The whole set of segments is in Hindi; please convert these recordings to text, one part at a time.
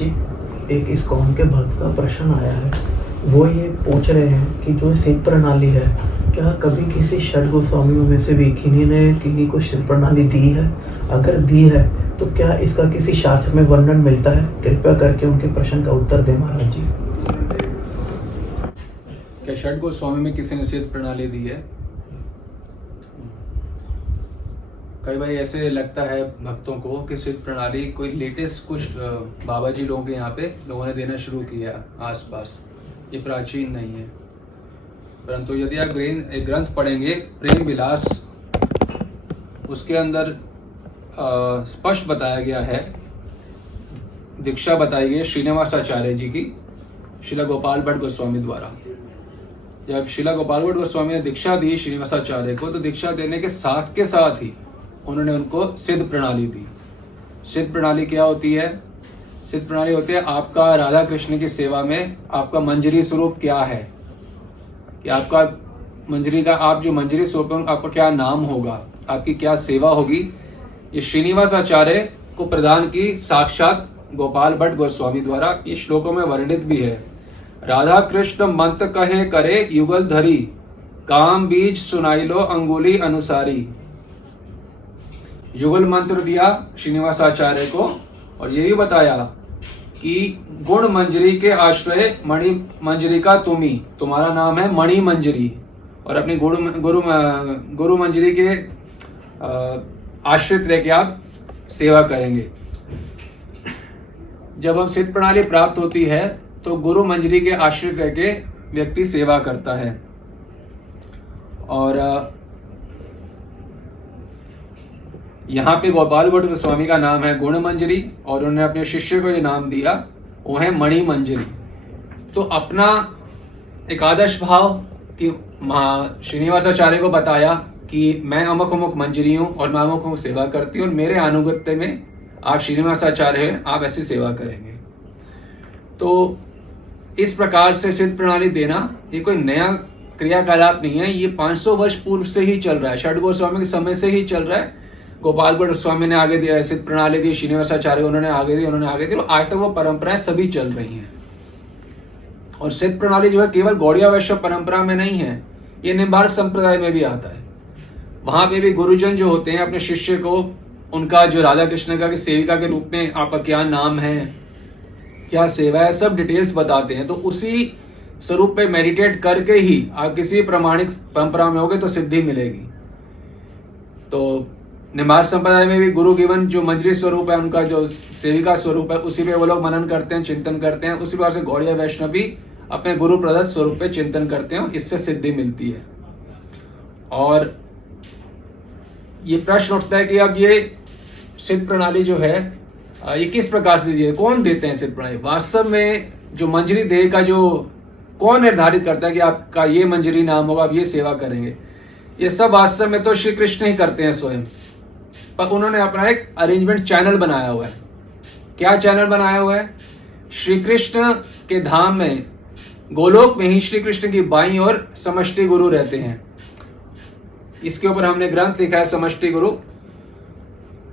जी, एक इस्कॉन के भक्त का प्रश्न आया है। वो ये पूछ रहे हैं कि जो सिद्ध प्रणाली है, क्या कभी किसी षड गोस्वामियों में से भी किन्हीं ने किन्हीं को सिद्ध प्रणाली दी है? अगर दी है तो क्या इसका किसी शास्त्र में वर्णन मिलता है? कृपया करके उनके प्रश्न का उत्तर दें महाराज जी। क्या षड गोस्वामी में किसी ने सिद्ध प्रणाली दी है? कई बार ऐसे लगता है भक्तों को कि सिद्ध प्रणाली कोई लेटेस्ट कुछ बाबा जी लोगों के यहाँ पे लोगों ने देना शुरू किया आसपास, ये प्राचीन नहीं है। परंतु यदि आप एक ग्रंथ पढ़ेंगे प्रेम विलास, उसके अंदर स्पष्ट बताया गया है, दीक्षा बताई गई श्रीनिवासाचार्य जी की श्रीला गोपाल भट्ट गोस्वामी द्वारा। जब श्रीला गोपाल भट्ट गोस्वामी ने दीक्षा दी श्रीनिवासाचार्य को, तो दीक्षा देने के साथ ही उन्होंने उनको सिद्ध प्रणाली दी। सिद्ध प्रणाली क्या होती है? सिद्ध प्रणाली होती है आपका राधा कृष्ण की सेवा में आपका मंजरी स्वरूप क्या है, कि आपका मंजरी का, आप जो मंजरी स्वरूप है आपका क्या नाम होगा, आपकी क्या सेवा होगी। ये श्रीनिवासाचार्य को प्रदान की साक्षात गोपाल भट्ट गोस्वामी द्वारा। ये श्लोकों में वर्णित भी है। राधा कृष्ण मंत्र कहे करे युगल धरी, काम बीज सुनाई लो अंगुली अनुसारी। युगल मंत्र दिया श्रीनिवासाचार्य को, और ये भी बताया कि गुण मंजरी के आश्रय मणि मंजरी का तुम्हारा नाम है मणि मंजरी, और अपनी गुरु मंजरी के आश्रित रह के आप सेवा करेंगे। जब हम सिद्ध प्रणाली प्राप्त होती है तो गुरु मंजरी के आश्रित रह के व्यक्ति सेवा करता है। और यहाँ पे गोपाल भट्ट गोस्वामी का नाम है गुण मंजरी, और उन्होंने अपने शिष्य को ये नाम दिया, वो है मणि मंजरी। तो अपना एक आदर्श भाव कि श्रीनिवासाचार्य को बताया कि मैं अमुक अमुक मंजरी हूं और मैं अमुक अमुक सेवा करती हूँ, और मेरे अनुगत्य में आप श्रीनिवासाचार्य हैं, आप ऐसी सेवा करेंगे। तो इस प्रकार से सिद्ध प्रणाली देना ये कोई नया क्रियाकलाप नहीं है, ये 500 वर्ष पूर्व से ही चल रहा है, षड गोस्वामी के समय से ही चल रहा है। गोपाल भट्ट गोस्वामी ने आगे दिया सिद्ध प्रणाली दी, श्रीनिवासाचार्य उन्होंने आगे दी, और आज तक वो परंपराएं सभी चल रही हैं। और सिद्ध प्रणाली जो है केवल गौड़िया वैष्णव परंपरा में नहीं है, ये निम्बार्क संप्रदाय में भी आता है। वहां पे भी गुरुजन जो होते हैं अपने शिष्य को उनका जो राधा कृष्ण का सेविका के रूप में आपका क्या नाम है, क्या सेवा है, सब डिटेल्स बताते हैं। तो उसी स्वरूप पे मेडिटेट करके ही आप किसी प्रमाणिक परंपरा में होगे तो सिद्धि मिलेगी। तो निम्बार्क संप्रदाय में भी गुरु गिवन जो मंजरी स्वरूप है, उनका जो सेविका स्वरूप है, उसी पे वो लोग मनन करते हैं, चिंतन करते हैं। उसी प्रकार से गौड़िया वैष्णव भी अपने गुरु प्रदत्त स्वरूप पे चिंतन करते हैं और इससे सिद्धि मिलती है। और ये प्रश्न उठता है कि अब ये सिद्ध प्रणाली जो है ये किस प्रकार से दी है, कौन देते हैं सिद्ध प्रणाली? वास्तव में जो मंजरी देह का जो कौन निर्धारित करता है कि आपका ये मंजरी नाम होगा, आप ये सेवा करेंगे, ये सब वास्तव में तो श्री कृष्ण ही करते हैं स्वयं। पर उन्होंने अपना एक अरेंजमेंट चैनल बनाया हुआ है। क्या चैनल बनाया हुआ है? श्री कृष्ण के धाम में गोलोक में ही श्री कृष्ण की बाईं ओर समष्टि गुरु रहते हैं। इसके ऊपर हमने ग्रंथ लिखा है समष्टि गुरु।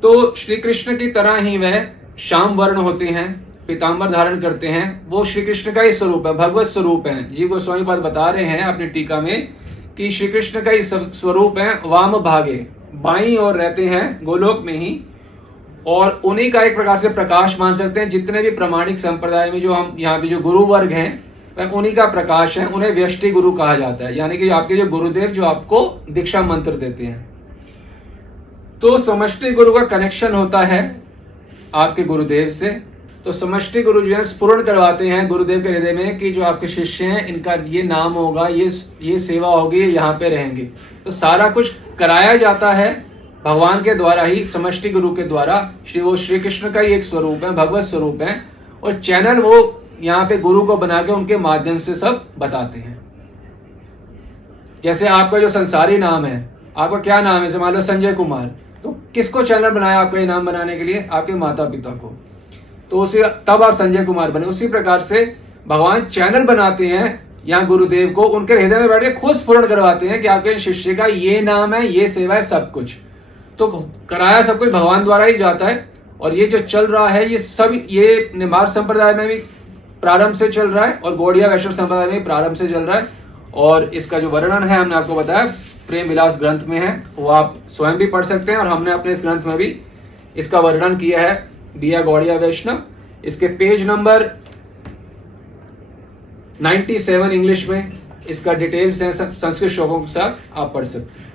तो श्री कृष्ण की तरह ही वह श्याम वर्ण होते हैं, पीताम्बर धारण करते हैं, वो श्री कृष्ण का ही स्वरूप है, भगवत स्वरूप है। जी गोस्वामी पाद बता रहे हैं अपनी टीका में कि श्री कृष्ण का ही स्वरूप है, वाम भागे बाईं ओर रहते हैं गोलोक में ही, और उन्हीं का एक प्रकार से प्रकाश मान सकते हैं। जितने भी प्रामाणिक संप्रदाय में जो हम यहाँ पे जो गुरु वर्ग हैं वह उन्हीं का प्रकाश है, उन्हें व्यष्टि गुरु कहा जाता है, यानी कि आपके जो गुरुदेव जो आपको दीक्षा मंत्र देते हैं। तो समष्टि गुरु का कनेक्शन होता है आपके गुरुदेव से। तो समष्टि गुरु जो है स्फुरण करवाते हैं गुरुदेव के हृदय में कि जो आपके शिष्य हैं इनका ये नाम होगा, ये सेवा होगी, यहाँ पे रहेंगे। तो सारा कुछ कराया जाता है भगवान के द्वारा ही, समष्टि गुरु के द्वारा। वो श्री कृष्ण का ही एक स्वरूप है, भगवत स्वरूप है, और चैनल वो यहाँ पे गुरु को बना के उनके माध्यम से सब बताते हैं। जैसे आपका जो संसारी नाम है, आपका क्या नाम है, मान लो संजय कुमार, तो किसको चैनल बनाया आपको ये नाम बनाने के लिए? आपके माता पिता को। तो उसे तब आप संजय कुमार बने। उसी प्रकार से भगवान चैनल बनाते हैं यहाँ गुरुदेव को, उनके हृदय में बैठ के खुद स्फुरण करवाते हैं कि आपके शिष्य का ये नाम है, ये सेवा है, सब कुछ। तो कराया सब कुछ भगवान द्वारा ही जाता है। और ये जो चल रहा है ये सब ये निम्बार्क संप्रदाय में भी प्रारंभ से चल रहा है और गौड़िया वैष्णव संप्रदाय में प्रारंभ से चल रहा है। और इसका जो वर्णन है हमने आपको बताया प्रेम विलास ग्रंथ में है, वो आप स्वयं भी पढ़ सकते हैं और हमने अपने इस ग्रंथ में भी इसका वर्णन किया है, दिया गौड़िया वैष्णव। इसके पेज नंबर 97 इंग्लिश में इसका डिटेल्स है, सब संस्कृत श्लोकों के साथ आप पढ़ सकते हैं।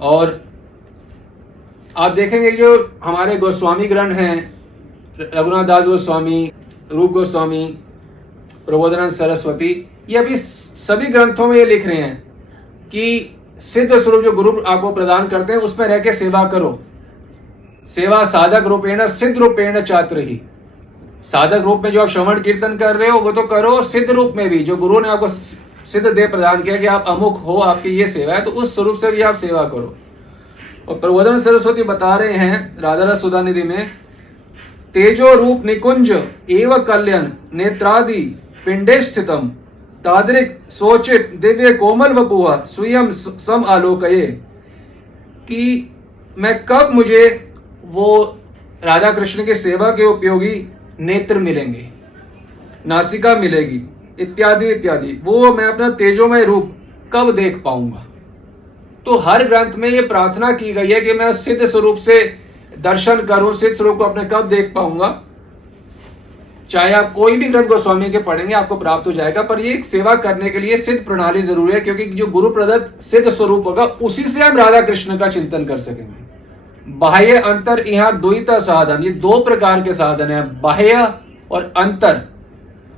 और आप देखेंगे जो हमारे गोस्वामी ग्रंथ हैं, रघुनाथ दास गोस्वामी, रूप गोस्वामी, प्रबोधानंद सरस्वती, ये अभी सभी ग्रंथों में ये लिख रहे हैं कि सिद्ध स्वरूप जो गुरु आपको प्रदान करते हैं उसमें रह के सेवा करो। सेवा साधक रूपेण सिद्ध रूपेण चात्र ही। साधक रूप में जो आप श्रवण कीर्तन कर रहे हो वो तो करो, सिद्ध रूप में भी जो गुरु ने आपको सिद्ध देह प्रदान किया कि आप अमुक हो, आपकी ये सेवा है, तो उस स्वरूप से भी आप सेवा करो। और प्रबोधन सरस्वती बता रहे हैं राधा रस सुधा निधि में, तेजो रूप निकुंज एव कल्याण नेत्रादि पिंडे स्थितम तादृक सोचित दिव्य कोमल वपुआ स्वयं सम आलोकये, कि मैं कब मुझे वो राधा कृष्ण की सेवा के उपयोगी नेत्र मिलेंगे, नासिका मिलेगी, इत्यादि इत्यादि, वो मैं अपना तेजोमय रूप कब देख पाऊंगा। तो हर ग्रंथ में ये प्रार्थना की गई है कि मैं सिद्ध स्वरूप से दर्शन करूं, सिद्ध स्वरूप को अपने कब देख पाऊंगा। चाहे आप कोई भी ग्रंथ गोस्वामी के पढ़ेंगे आपको प्राप्त हो जाएगा, पर ये सेवा करने के लिए सिद्ध प्रणाली जरूरी है, क्योंकि जो गुरु प्रदत्त सिद्ध स्वरूप होगा उसी से हम राधा कृष्ण का चिंतन कर सकेंगे। बाह्य अंतर यहाँ द्वैता साधन, ये दो प्रकार के साधन है, बाह्य और अंतर।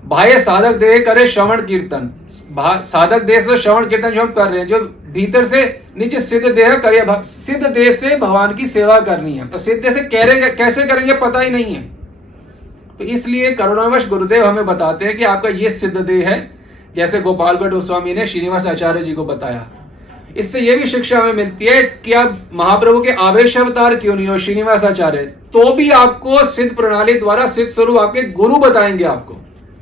बाह्य साधक देह करे श्रवण कीर्तन, साधक देह से श्रवण कीर्तन जो हम कर रहे हैं, जो भीतर से नीचे सिद्ध देह करे, सिद्ध देह से भगवान की सेवा करनी है। तो सिद्ध देह से कैसे करेंगे पता ही नहीं है, तो इसलिए करुणावश गुरुदेव हमें बताते हैं कि आपका ये सिद्ध देह है, जैसे गोपाल भट्ट गोस्वामी ने श्रीनिवास आचार्य जी को बताया। इससे यह भी शिक्षा हमें मिलती है कि आप महाप्रभु के आवेश अवतार क्यों नहीं हो श्रीनिवास आचार्य, तो भी आपको सिद्ध प्रणाली द्वारा सिद्ध स्वरूप आपके गुरु बताएंगे। आपको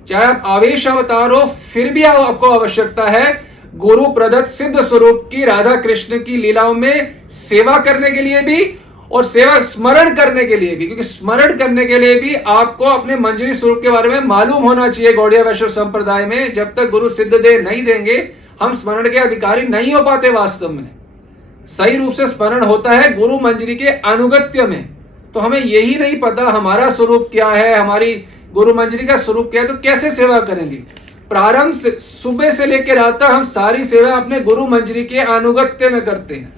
चाहे आप आवेश अवतार हो फिर भी आपको आवश्यकता है गुरु प्रदत्त सिद्ध स्वरूप की राधा कृष्ण की लीलाओं में सेवा करने के लिए भी और सेवा स्मरण करने के लिए भी, क्योंकि स्मरण करने के लिए भी आपको अपने मंजरी स्वरूप के बारे में मालूम होना चाहिए। गौड़िया वैष्णव संप्रदाय में जब तक गुरु सिद्ध देह नहीं देंगे हम स्मरण के अधिकारी नहीं हो पाते। वास्तव में सही रूप से स्मरण होता है गुरु मंजरी के अनुगत्य में। तो हमें यही नहीं पता हमारा स्वरूप क्या है, हमारी गुरु मंजरी का स्वरूप क्या है, तो कैसे सेवा करेंगे। प्रारंभ से सुबह से लेकर रात तक हम सारी सेवा अपने गुरु मंजरी के अनुगत्य में करते हैं।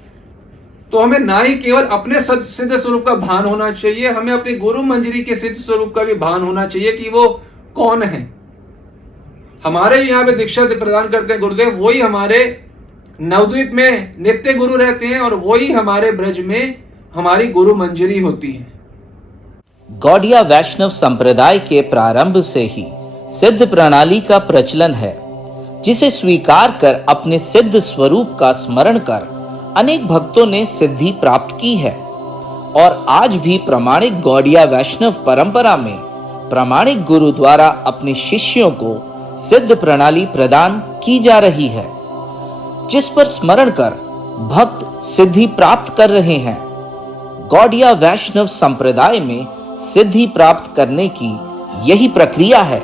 तो हमें ना ही केवल अपने सिद्ध स्वरूप का भान होना चाहिए, हमें अपने गुरु मंजरी के सिद्ध स्वरूप का भी भान होना चाहिए कि वो कौन है। हमारे यहाँ पे दीक्षा प्रदान करते हैं गुरुदेव, वही हमारे नवद्वीप में नित्य गुरु रहते हैं और वही हमारे ब्रज में हमारी गुरु मंजरी होती है। गौड़िया वैष्णव संप्रदाय के प्रारंभ से ही सिद्ध प्रणाली का प्रचलन है, जिसे स्वीकार कर अपने सिद्ध स्वरूप का स्मरण कर अनेक भक्तों ने सिद्धि प्राप्त की है। और आज भी प्रामाणिक गौड़िया वैष्णव परंपरा में प्रामाणिक गुरु द्वारा अपने शिष्यों को सिद्ध प्रणाली प्रदान की जा रही है, जिस पर स्मरण कर भक्त सिद्धि प्राप्त कर रहे हैं। गौड़िया वैष्णव संप्रदाय में सिद्धि प्राप्त करने की यही प्रक्रिया है।